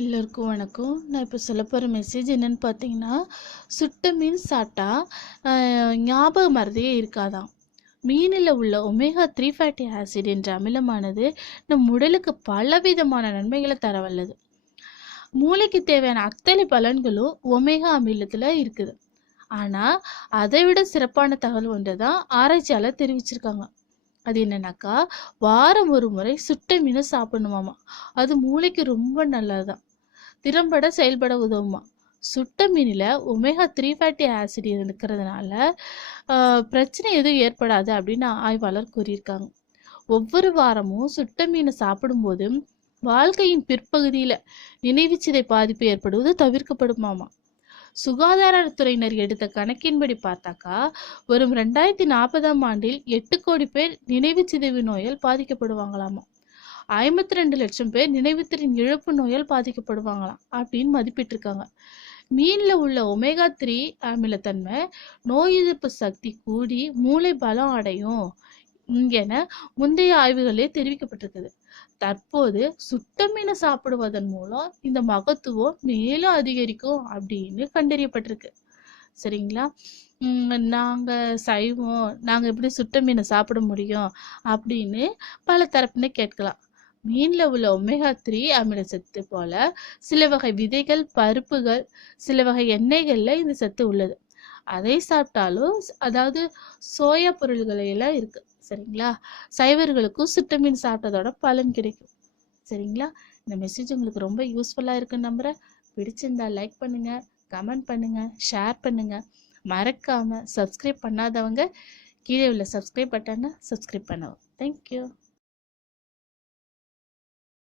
எல்லோருக்கும் வணக்கம். நான் இப்போ சொல்ல போகிற மெசேஜ் என்னன்னு பார்த்தீங்கன்னா, சுட்ட மீன் சாப்பிட்டா ஞாபக மறதியே இருக்காதாம். மீனில் உள்ள ஒமேகா 3 ஃபேட்டி ஆசிட் என்ற அமிலமானது நம் உடலுக்கு பலவிதமான நன்மைகளை தரவல்லது. மூளைக்கு தேவையான அத்தனை பலன்களும் ஒமேகா அமிலத்தில் இருக்குது. ஆனால் அதை விட சிறப்பான தகவல் ஒன்று தான் ஆராய்ச்சியாளர் தெரிவிச்சிருக்காங்க. அது என்னன்னாக்கா, வாரம் ஒரு முறை சுட்ட மீனை சாப்பிடணுமாமா. அது மூளைக்கு ரொம்ப நல்லதுதான், திறம்பட செயல்பட உதவுமா. சுட்ட மீனில் ஒமேகா 3 ஃபேட்டி ஆசிட் இருக்கிறதுனால பிரச்சனை எதுவும் ஏற்படாது அப்படின்னு ஆய்வாளர் கூறியிருக்காங்க. ஒவ்வொரு வாரமும் சுட்ட மீனை சாப்பிடும்போது வாழ்க்கையின் பிற்பகுதியில் நினைவுச்சிதை பாதிப்பு ஏற்படுவது தவிர்க்கப்படுமாமா. சுகாதாரத்துறையினர் எடுத்த கணக்கின்படி பார்த்தாக்கா, வரும் 2040ஆம் ஆண்டில் 8 கோடி பேர் நினைவு சிதைவு நோயால் பாதிக்கப்படுவாங்களாமா. 52 லட்சம் பேர் நினைவுத்திறன் இழப்பு நோயால் பாதிக்கப்படுவாங்களாம் அப்படின்னு மதிப்பிட்டிருக்காங்க. மீன்ல உள்ள ஒமேகா 3 அமிலத்தன்மை நோய் எதிர்ப்பு சக்தி கூடி மூளை பலம் அடையும் என முந்தைய ஆய்வுகளே தெரிவிக்கப்பட்டிருக்குது. தற்போது சுட்ட மீனை சாப்பிடுவதன் மூலம் இந்த மகத்துவம் மேலும் அதிகரிக்கும் அப்படின்னு கண்டறியப்பட்டிருக்கு. சரிங்களா? நாங்க சைவம், நாங்க எப்படி சுட்ட மீனை சாப்பிட முடியும் அப்படின்னு பல தரப்பினர் கேட்கலாம். மீன்ல உள்ள ஒமேகா 3 அமில சத்து போல சில வகை விதைகள், பருப்புகள், சில வகை எண்ணெய்கள்ல இந்த சத்து உள்ளது. அதை சாப்பிட்டாலும், அதாவது சோயா பொருள்கள் எல்லாம் இருக்கு. சரிங்களா? சைவர்களுக்கும் சுட்ட மீன் சாப்பிட்டதோட பலன் கிடைக்கும். சரிங்களா? இந்த மெசேஜ் உங்களுக்கு ரொம்ப யூஸ்ஃபுல்லா இருக்குன்னு நம்புறேன். பிடிச்சிருந்தா லைக் பண்ணுங்க, கமெண்ட் பண்ணுங்க, ஷேர் பண்ணுங்க. மறக்காம சப்ஸ்கிரைப் பண்ணாதவங்க கீழே உள்ள சப்ஸ்கிரைப் பட்டனை சப்ஸ்கிரைப் பண்ணவும். தேங்க்யூ.